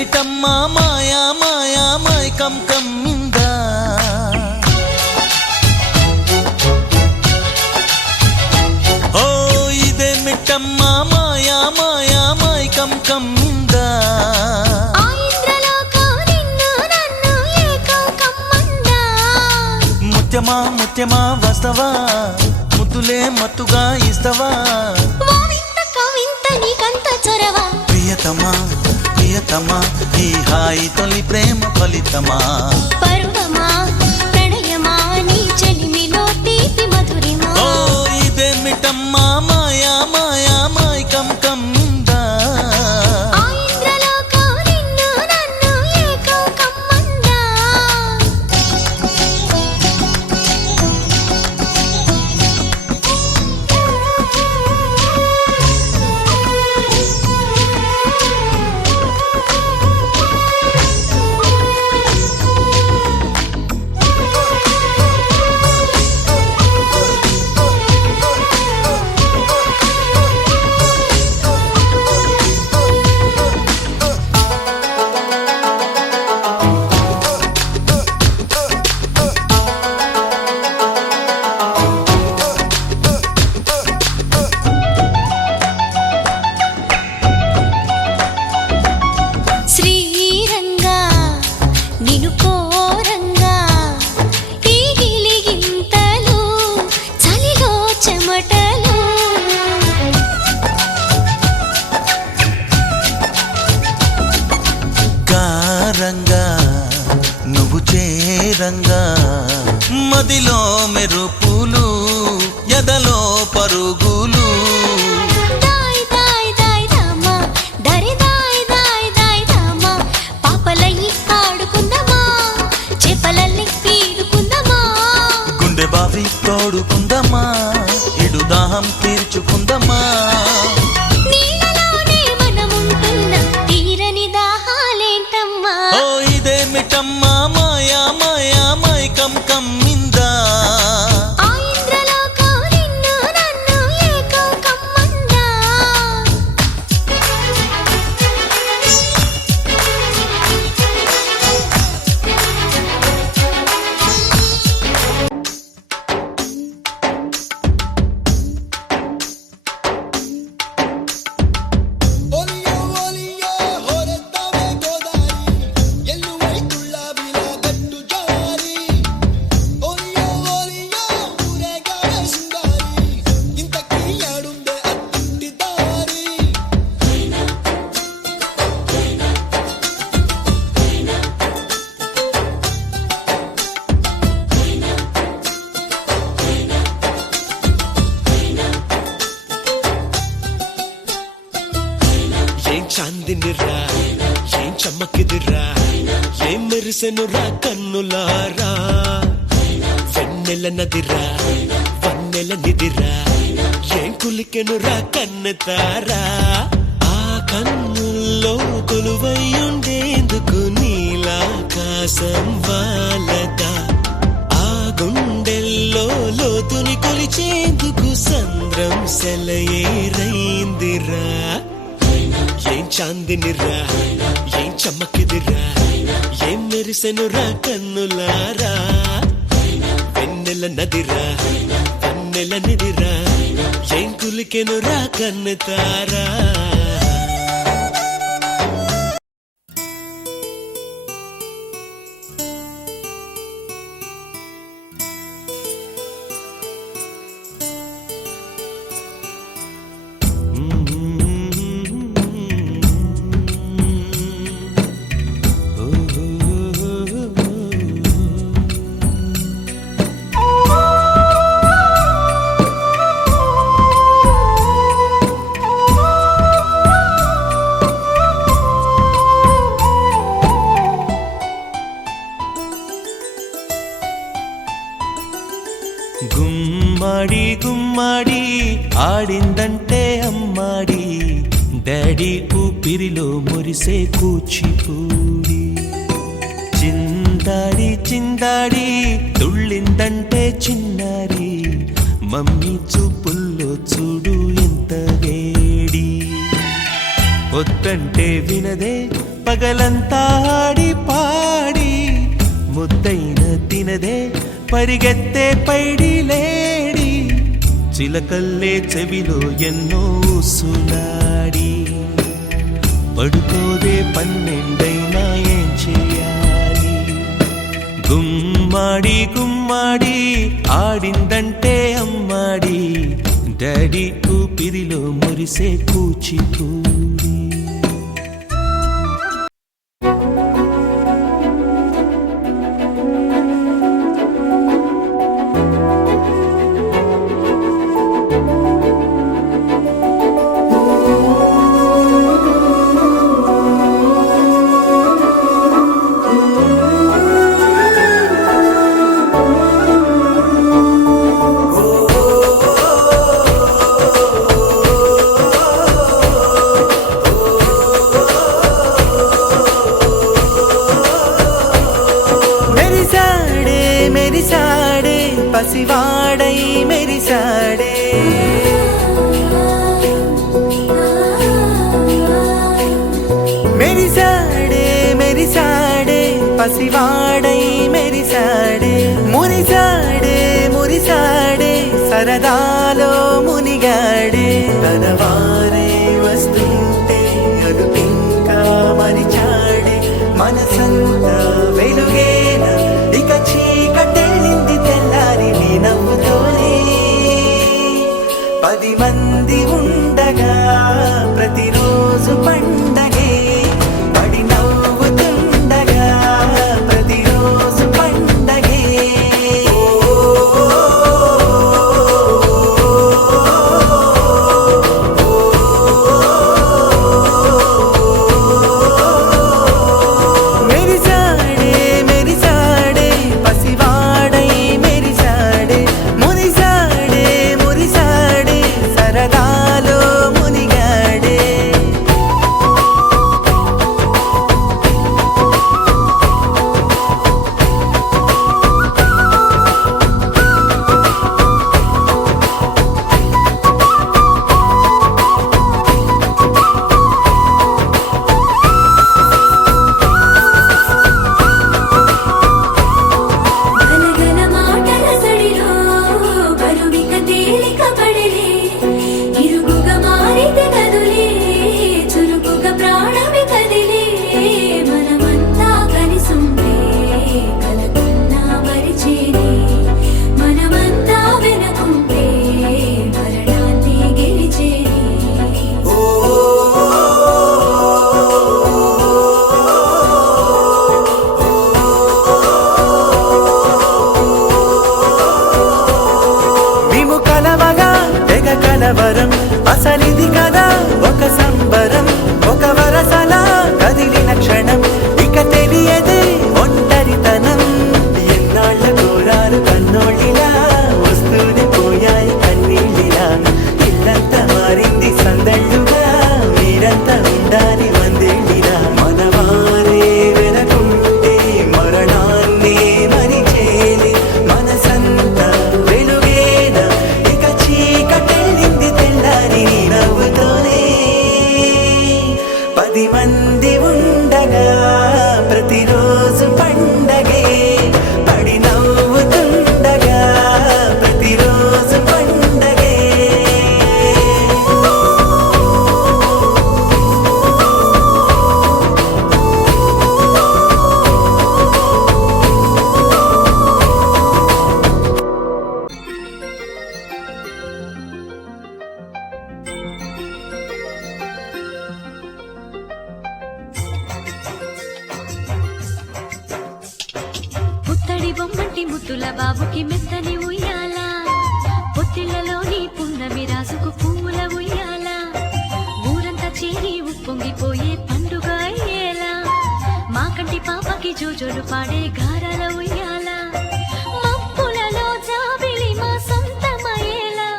ఇదేమిటమ్మా మాయా మాయా మైకం కమ్మిందా ఓ ఇదేమిటమ్మా మాయా మాయా మైకం కమ్మిందా ముత్యమా ముత్యమా వస్తవా ముద్దులే మత్తుగా ఇస్తవా ప్రియతమా ప్రియతమా ఈ హాయి తొలి ప్రేమ ఫలితమా పరువమా ప్రణయమా నీ చెలిమిలో తీపి మధురిమా ఓ ఇదేమిటమ్మా మాయా మాయా మైకం కమ్మిందా నువ్వు చేరంగా మదిలో మెరుపులు ఎదలో పరుగులు గుండె బావి తోడుకుందమ్మా ఇడు దాహం తీర్చుకుందమ్మా ఇదేమిటమ్మా మాయా మాయా మైకం కమ్మిందా చాందినిరా ఏం చమ్మకిదిరా ఏం మెరిసెనురా కన్నులారా వెన్నెల నదిరా వన్నెల నిదిరా ఏం కులికెనురా కన్నెతారా ఆ కన్నుల్లో కొలువయ్యుండేందుకు నీలాకాశం వాలదా ఆ గుండెల్లో లోతుని కొలిచేందుకు సంద్రం సెలయేరైందిరా ఏం చాందినిరా ఏం చమ్మకిదిరా ఏం మెరిసెనురా కన్నులారా వెన్నెల నదిరా వన్నెల నిదిరా ఏం కులికెనురా కన్నెతారా గుమ్మడి గుమ్మడి ఆడిందంటే అమ్మాడి డాడీ ఊపిరిలో మురిసే కూచిపూడి చిందాడి చిందాడి తుళ్ళిందంటే చిన్నారి మమ్మీ చూపుల్లో చూడు ఎంత వేడి వద్దంటే వినదే పగలంతా ఆడి పాడి ముద్దైన తినదే పరిగెత్తే పైడి లేడి చిలకల్లే చెవిలో ఎన్నో సులాడి పడుకోదే పన్నెండైనా ఏం చేయాలి గుమ్మాడి గుమ్మాడి ఆడిందంటే అమ్మాడి డాడీ ఊపిరిలో మురిసే కూచిపూడి పసివాడై మెరిసాడే మెరిసాడే మెరిసాడే పసివాడై మెరిసాడే మురిసాడే మురిసాడే సరదాలో మునిగాడే తనవారే వస్తుంటే అదుపింకా మరిచాడే మనసంతా వెలుగేన ఇక చీకటెళ్ళింది తెల్లారి నీ నవ్వుతోనే 10 మంది ఉండగా ప్రతిరోజు పండగే పడి నవ్వుతుండగా ప్రతిరోజు పండగే మెరిసాడే మెరిసాడే పసివాడై మెరిసాడే మురిసాడే మురిసాడే సరదాలో మునిగాడే గలగల మాటల సడిలో బరువిక తేలిక పడలే ఇరుగుగా మారితే కదులే చురుకుగా ప్రాణమి కదిలే మనమంతా కలిసుంటే కలకున్నా మరిచేనే మనమంతా వెనకుంటే మరణాన్ని గెలిచేనే మేము కలవగా తెగ కలవరం అసలిది కదా ఒక సంబరం ఒక వరసలా కదిలిన క్షణం ఇక తెలియదే ఒంటరితనం ఎన్నాళ్ళ కోరారు కన్నోళ్ళిలా వస్తూనే పోయాయి కన్నీళ్ళిలా ఇల్లంతా మారింది సందళ్ళుగా మీరంతా ఉండాలి వందేళ్ళిలా మనవారే వెనకుంటే మరణాన్ని మరిచేలి మనసంతా వెలుగేన ఇక చీకటెళ్ళింది తెల్లారి నీ నవ్వుతోనే 10 మంది ఉండగా ప్రతిరోజు పండగే పడి నవ్వుతుండగా ప్రతిరోజు పండగే పుత్తడి బొమ్మంటి ముద్దుల బాబుకి మెత్తని ఉయ్యాల పొత్తిళ్లలోని పున్నమి రాజుకు పువ్వుల ఉయ్యాల ఊరంతా చేరి ఉప్పొంగిపోయే పండుగ అయ్యేలా మా కంటి పాపకి జోజోలు పాడే గారాల ఉయ్యాల మబ్బులలో జాబిలి మా సొంతమయ్యేలా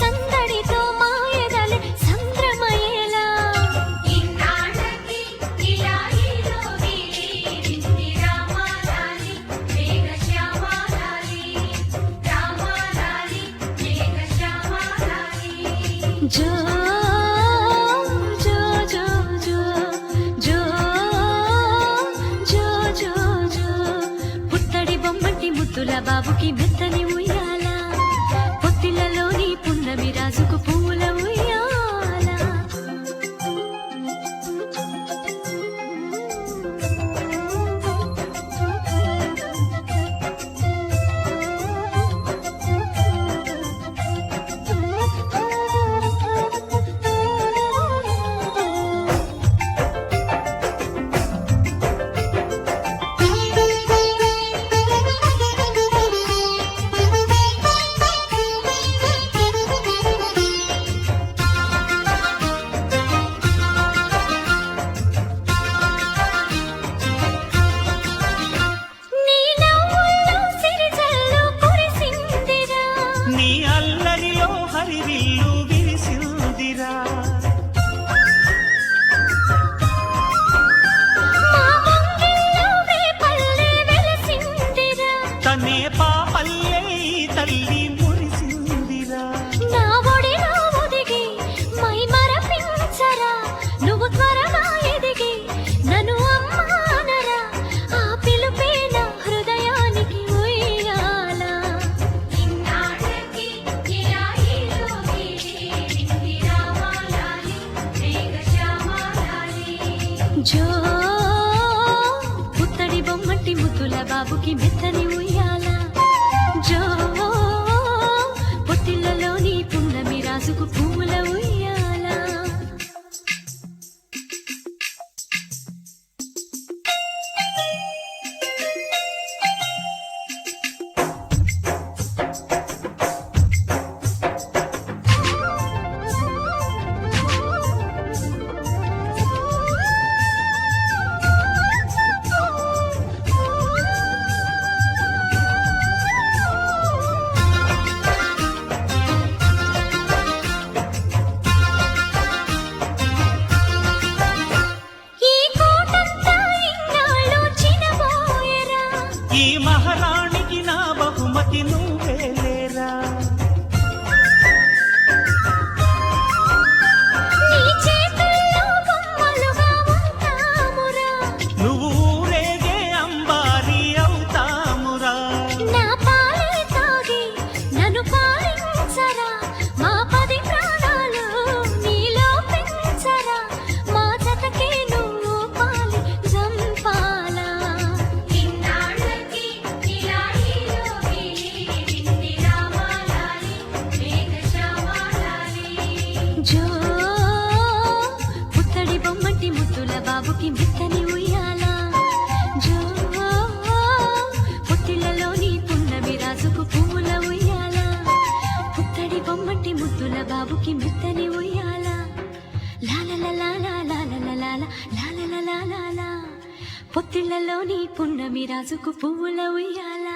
సందడితో మా ఎదలే సంద్రమయ్యేలా ఇన్నాళ్ళకి ఇలా ఈలోని రింది రామాలాలి మేఘశ్యామాలాలి రామాలాలి మేఘశ్యామాలాలి జో జో జో జో జో ముద్దుల బాబుకి మెత్తని ఉయ్యాల పొత్తిళ్ళలోని పున్నమి రాజుకు పువ్వుల ఉయ్యాల నీ నవ్వుల్లో సిరిజల్లు కురిసిందిరా నీ అల్లరిలో హరివిల్లు విరిసిందిరా మా ముంగిల్లో వేపల్లె వెలసిందిరా తనే పాపల్లే ఈ తల్లి మురిసిందిరా నా ఒడిలో ఒదిగి మై మరపించరా నువ్వు త్వరగా ఎదిగి నన్ను అమ్మానరా ఆ పిలుపే నా హృదయానికి ఉయ్యాల ఇన్నాళ్ళకి ఇలా ఈలోకి రామాలాలి మేఘశ్యామాలాలి జో పుత్తడి బొమ్మటి ముద్దుల బాబుకి మెత్తని ఉయ్యాల జో పొత్తిళ్ళలోని పున్నమి రాజుకు పువ్వుల ఉయ్యాల ఈ కోటంతా ఇన్నాళ్ళు చినబోయెరా ఈ మహారాణికి నా బహుమతి నువ్వేలేరా నీ చేతుల్లో బొమ్మలుగా ఉంటామురా నువ్వు ఊరేగే అంబారి అవుతామురా నా పాలే తాగి నన్ను పాలించరా మా 10 ప్రాణాలు నీలో పెంచరా మా జతకే నువ్వు పాలి జంపాలా ఇన్నాళ్ళకి ఇలా ఈలోకి రామాలాలి మేఘశ్యామాలాలి జో పుత్తడి బొమ్మటి ముద్దుల బాబుకి మెత్తని ఉయ్యాల జో పొత్తిళ్ళలోని పున్నమి రాజుకు పువ్వుల ఉయ్యాల పుత్తడి బొమ్మటి ముద్దుల బాబుకి మెత్తని ఉయ్యాల లాలలలాలా పొత్తిళ్ళలోని పున్నమి రాజుకు పువ్వుల ఉయ్యాల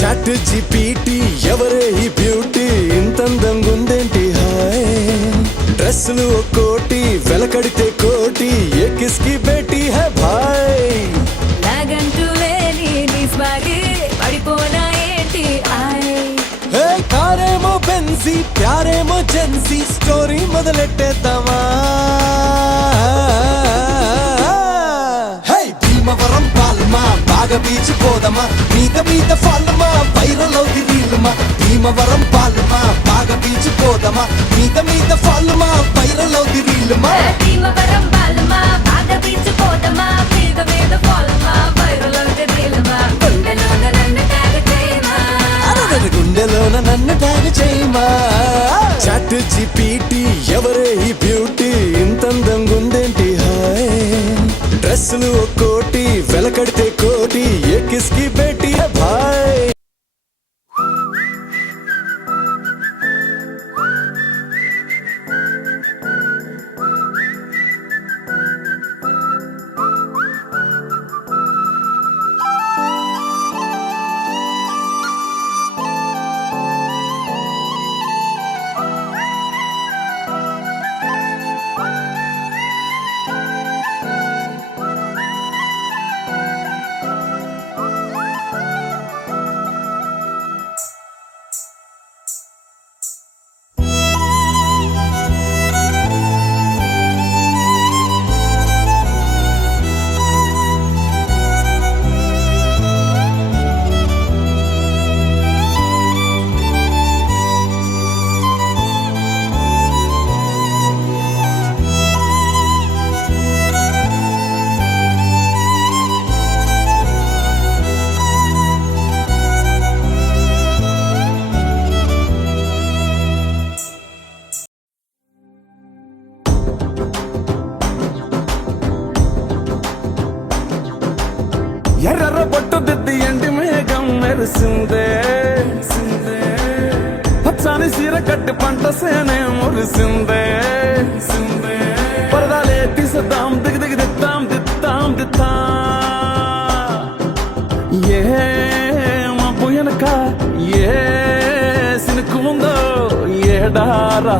చాట్ జీపీటీ ఎవరే ఈ బ్యూటీ ఇంతందంగుందేంటి హాయ్ డ్రెస్సులు ఒక్కోటి వెలకడితే కోటి ఏ కిస్కి బేటీ హై భాయ్ నాగంటూ లేని నీ స్వాగే పడిపోనా ఏంటి ఆయ్ హే కారేమో బెన్సీ ప్యారేమో జెన్సీ స్టోరీ మొదలెట్టేద్దామా హే భీమవరం పాల్మా బాగా బీచ్ పోదమా మీద ఫాల్మా వైరల్ అవుది రీల్మా భీమవరం పాల్మా బాగా బీచ్ పోదమా మీద ఫాల్మా వైరల్ అవుది రీల్మా భీమవరం బాలమా బాగా బీచిపోదమా మీద పోలమా వైరల్ అవుతే రీలమా గుండెలోన నన్ను ట్యాగ్ చేయమా అరవై గుండెలోన నన్ను ట్యాగ్ చేయమా చాట్ జీపీటీ ఎవరే ఈ బ్యూటీ ఇంతందంగుందేంటి హాయ్ డ్రెస్సులు ఒక్కోటి వెలకడితే కోటి ఏ కిస్కి బేటీ హై భాయ్ ఎర్ర బొట్టు దిద్ది ఎండి మేఘం మెరిసిందే పచ్చాని సీర కట్టి పంట సేనే మురిసిందే పరదాలే తీసేద్దాం దిగి దిగి దిద్దాం ఏ మబ్బు వెనక ఏ సినుకు ఉందో ఏడారా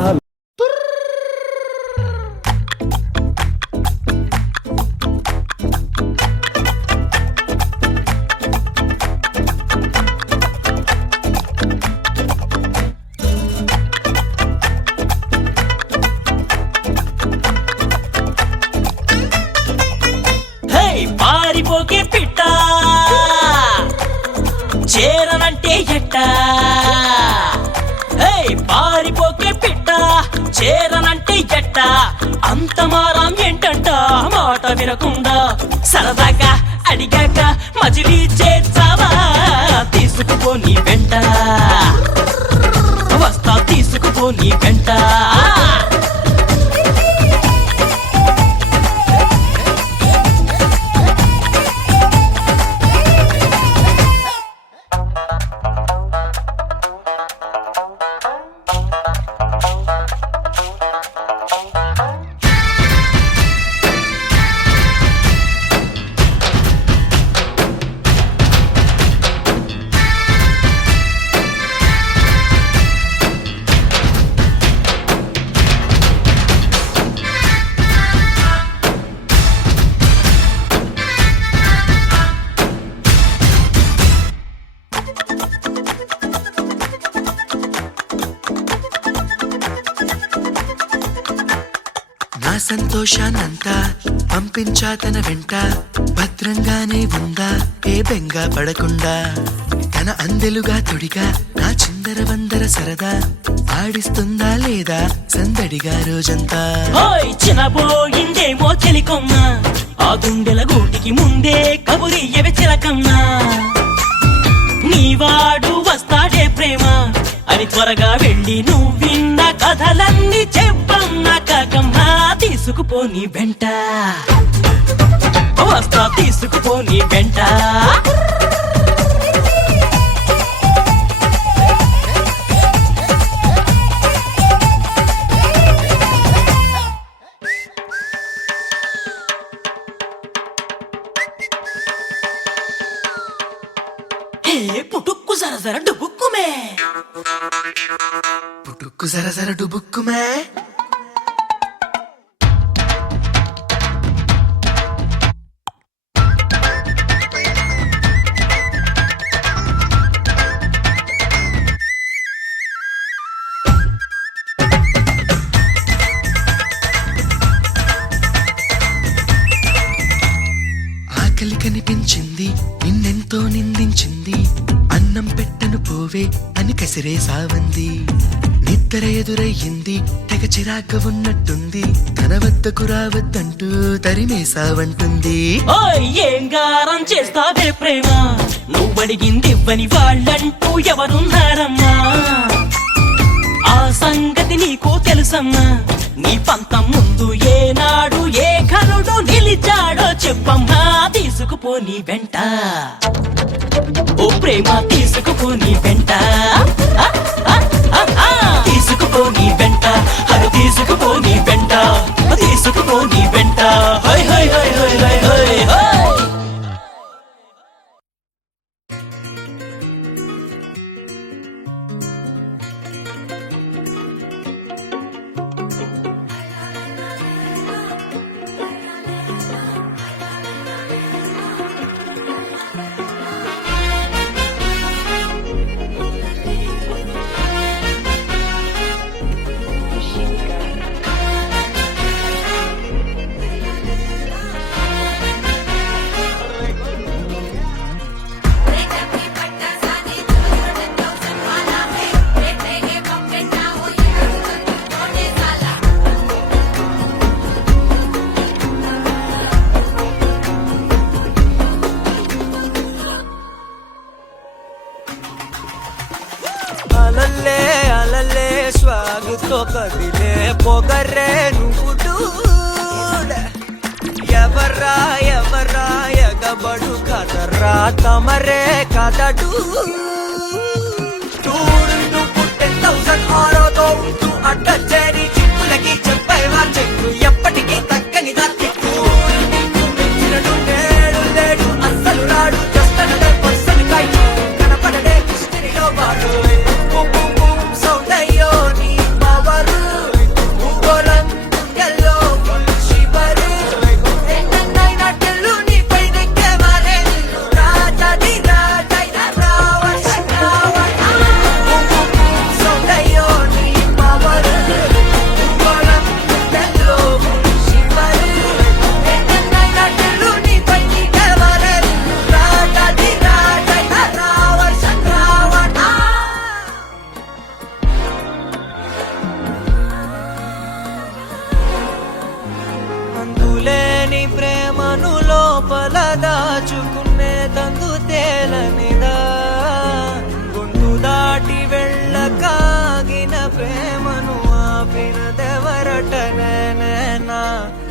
పారిపోకే పిట్ట చేరనంటే ఎట్ట పారిపోకే పిట్ట చేరనంటే ఎట్ట అంత మారం ఏంటంట మాట వినకుండా సరదాగా అడిగాక మజిలీ చేర్చావా తీసుకుపో నీ వెంట వస్తా తీసుకుపో నీ వెంట నా సంతోషాన్నంతా పంపించా తన వెంట భద్రంగానే ఉందా ఏ బెంగ పడకుండా తన అందెలుగా తొడిగా నా చిందర వందర సరదా ఆడిస్తుందా లేదా సందడిగా రోజంతా చిన్నబోయిందేమో చెలికొమ్మ ఆ గుండెల గూటికి ముందే కబురియవే చిలకమ్మా నీవాడు వస్తాడే ప్రేమ అని త్వరగా వెళ్ళి నువ్వు విన్న కథలన్నీ చెప్పమ్మా కాకమ్మా తీసుకుపో నీ వెంట వస్తా తీసుకుపో నీ వెంట పుట్టుక్కు జర డుబుక్కుమే పుట్టుక్కు జర డుబుక్కుమే ఆకలి కనిపించింది నిన్నెంతో నిందించింది అన్నం పెట్టను పోవే అని కసిరే సావంది నిద్ర ఎదురయ్యింది తెగ చిరాగ్గా ఉన్నట్టుంది తన వద్దకు రావద్దంటూ తరిమేసావంటుంది ఏం గారం చేస్తావే ప్రేమ నువ్వడిగింది ఇవ్వని వాళ్ళంటూ ఎవరున్నారమ్మా ఆ సంగతి నీకు తెలుసమ్మా నీ పంతం ముందు ఏనాడు ఏ కరుడు నిలిచాడో చెప్పమ్మా తీసుకుపో నీ వెంట ఓ ప్రేమ తీసుకుపో నీ వెంట తీసుకుపో నీ వెంట హరు తీసుకుపో నీ వెంట తీసుకుపో నీ వెంట high high high high high high high సాగుతో కదిలే పొగరే నువ్వు ఎవరా ఎవరా ఎగ బడుక తర్వాత మరే కదడు టూడు పుట్టే 1000 ఉంటూ అడ్డచేరి చిక్కులకి చెప్పేవా చెక్కు ఎప్పటికీ తగ్గని దక్కిట్టు నేడు లేడు అస్సలు రాడు జస్ట్ అనదర్ పర్సన్ కైటు కనపడడే హిస్టరీలో వాడు సౌండ్ అయ్యో నీ పవరు భూగోళం ఎల్లో శివరు ఎన్నైనా తెల్లు నీపై దిక్కేవారే రాజాది రాజైన రావణ సౌండ్ అయ్యో నీ పవరు భూగోళం ఎల్లో శివరు ఎన్నైనా తెల్లు నీపై దిక్కేవారే రాజాది రాజైన రావణ అందులేని ప్రేమను లోపల దాచుకునే తందు తేలనిదా గొంతు దాటి వెళ్ళకాగిన ప్రేమను ఆపినదెవరటనేనా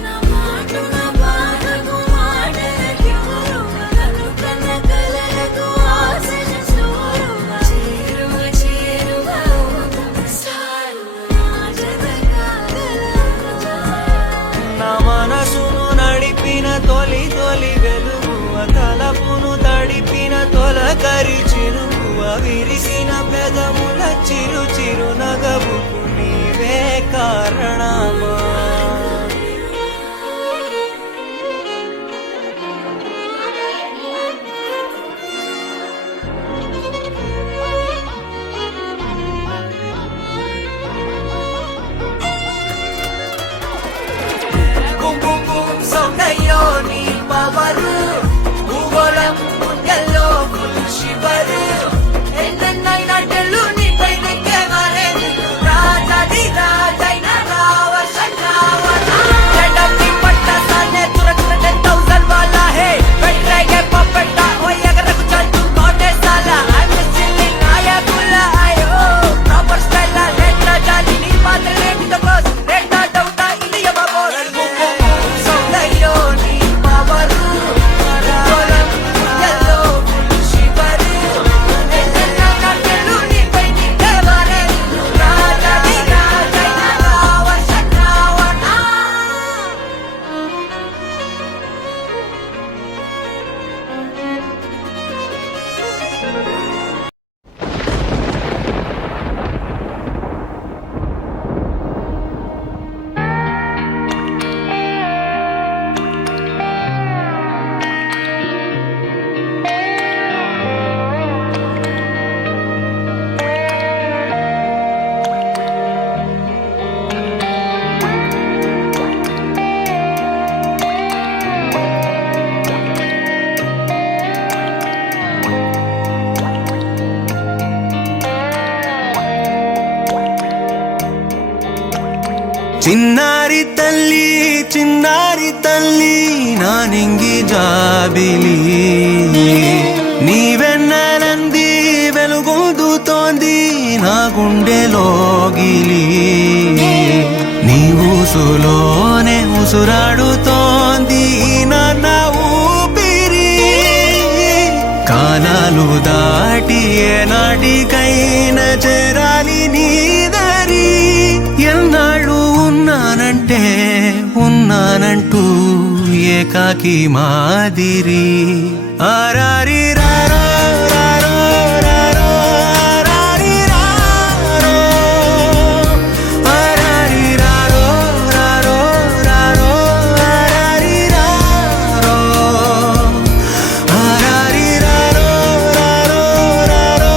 నా మాటలు నా బాధకు మాటలకెవరుగా కనుకన్న కలలకు ఆశల సోరుగా చేరువ సారుగా జతకాగలగా నా మనసును నడిపిన తొలి వెలుగువ తలపును తడిపిన తొలకరి చిరువ విరిసిన పెదముల చిరు నగవుకు నీవే కారణమా సౌండ్ అయ్యో నీ పవరు భూగోళం గుండెల్లో శివరు ఎన్నైనా తెల్లు నీపై దిక్కేవారే రాజాది రాజైన రావణ పట్ట సానే తురకున 10,000 వాలా హే పెట్టేగే పప్పెట్ట ఓ ఎగరకు చల్తు కోటే సాలా ఐమ్ స్టిల్లింగ్ ఆయా బుల్లా ఆయో ప్రాపర్ స్టైల్ లెట్లా జాలి నీ పాత్ర లేని ద బాస్ రేటా డౌటా ఇలియ బాబోస్ సౌండ్ అయ్యో నీ పవరు భూగోళం ఎల్లో శివరు ఎన్నైనా తెల్లు నీపై దిక్కేవారే రాజాది రాజైన రావణ చిన్నారి తల్లి నా నింగి జాబిలి నీవెన్నెలంది వెలుగొందుతోంది నా గుండెలోగిలి నీ ఊసులోనే ఉసురాడుతోంది నాన్న ఊపిరి కాలాలు దాటి ఏనాటికైనా చేరాలి నీ దరి ఎన్నాళ్ళు ఉన్నానంటూ ఏకాకి మాదిరి ఆరారి రారో రారో రారో ఆరారి రారో ఆరారి రారో రారో రారో ఆరారి రారో ఆరారి రారో రారో రారో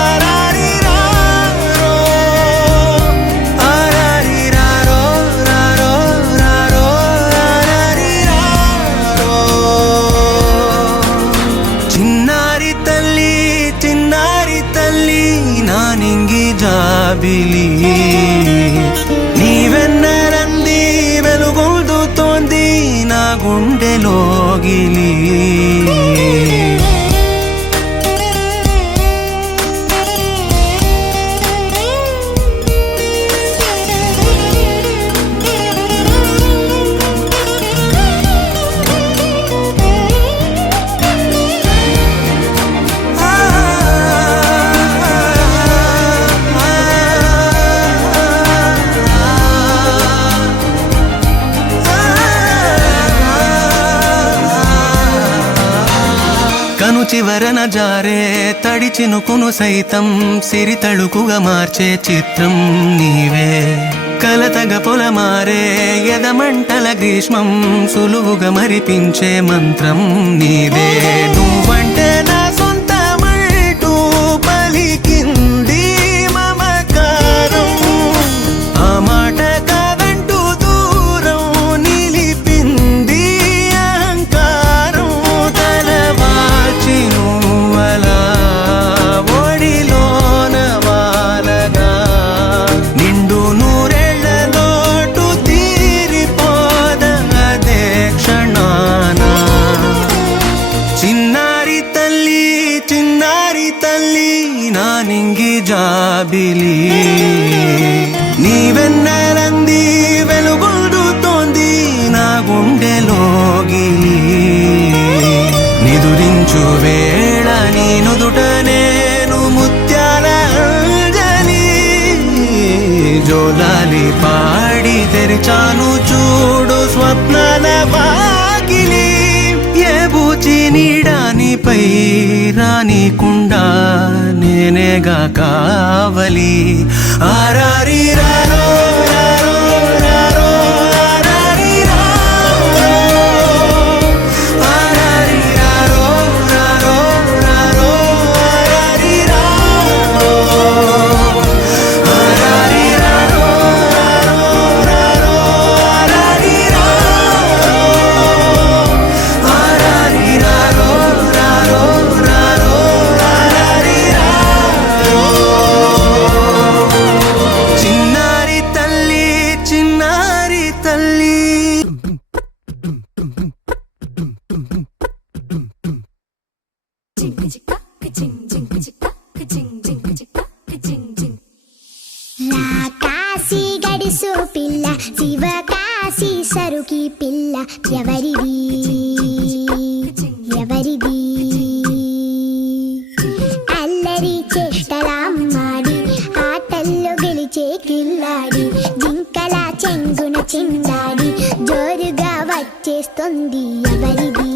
ఆరారి రారో ఆరారి రారో రారో రారో ఆరారి రారో చిన్నారి తల్లి నా నింగి జాబిలి నీవెన్నరంది వెలుగొందుతోంది నా గుండెలోగిలి కను చివరన జారే తడి చినుకును సైతం సిరి తళుకుగా మార్చే చిత్రం నీవే కలతగ పొలమారే ఎదమంటల గ్రీష్మం సులువుగా మరిపించే మంత్రం నీదే నువ్వంటే నా సొంతమంటూ పలికింది మమకారం ఆ మాట కాదంటూ దూరం నిలిపింది అహంకారం తలవాల్చి నువ్వలా ఒడిలోన వాలగా నిండు నూరేళ్ల లోటు తీరిపోదదే క్షణానా చిన్నారి తల్లి నా నింగి జాబిలి నీవెన్నెలంది వెలుగొందుతోంది నా గుండెలోగిలి నిదురించు వేళ నీ నుదుట నేను ముత్యాల అంజలి జోలాలి పాడి తెరిచాను చూడు స్వప్నాల వాకిలి ఏ బూచి నీడానిపై రానికుండా నేనేగా కావలి ఆరారి రారో రారో రారో ఆరారి రారో ఆరారి రారో రారో రారో ఆరారి రారో ఆరారి రారో రారో రారో ఆరారి రారో ఆరారి రారో రారో రారో ఆరారి రారో చిన్నారి తల్లి కాశీ గడిసు పిల్ల శివ కాశీ సరుకి పిల్ల ఎవరిది అల్లరి చేష్టలామ్మాడి ఆటల్లో గెలిచే కిల్లాడి జింకల చెంగున చిందాడి జోరుగా వచ్చేస్తుంది ఎవరిది